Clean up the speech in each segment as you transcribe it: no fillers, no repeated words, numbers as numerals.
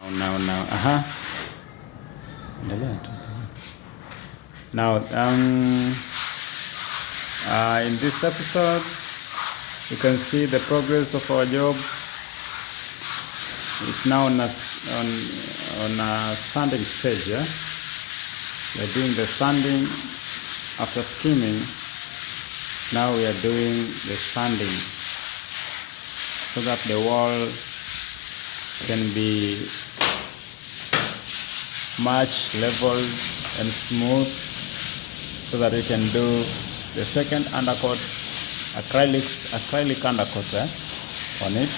Now, endelea tu. Now, in this episode, you can see the progress of our job. It's now on a sanding stage. Yeah, we're doing the sanding after skimming. Now we are doing the sanding so that the wall can be much leveled and smooth, so that we can do the second undercoat, acrylic undercoat on it,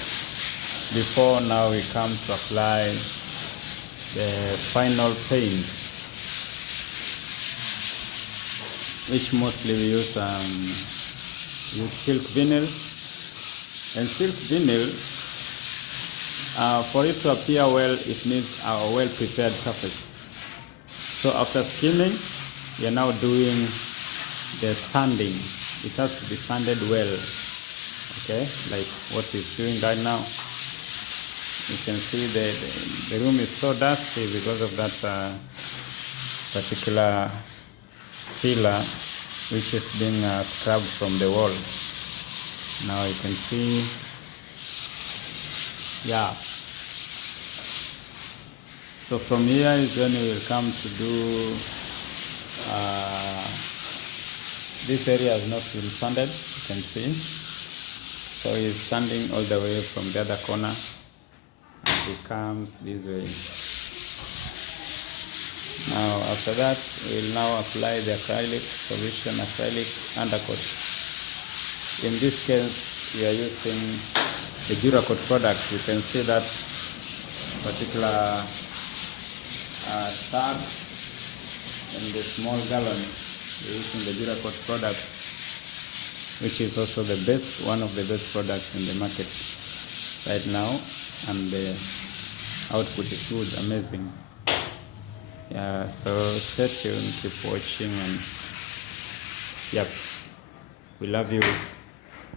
before now we come to apply the final paint, which mostly we use silk vinyl. And silk vinyl, for it to appear well, it needs a well-prepared surface. So after skimming, we are now doing the sanding. It has to be sanded well, okay, like what he's doing right now. You can see the room is so dusty because of that particular pillar which is being scrubbed from the wall. Now you can see, yeah. So from here is when we will come to do, this area has not been sanded, you can see. So he's sanding all the way from the other corner, and he comes this way. Now after that, we'll now apply the acrylic solution, acrylic undercoat. In this case, we are using the Duracoat products. You can see that particular tag and the small gallon. We're using the Duracoat products, which is also the best, one of the best products in the market right now, and the output is good, amazing. Yeah, so stay tuned, keep watching, and yep, we love you.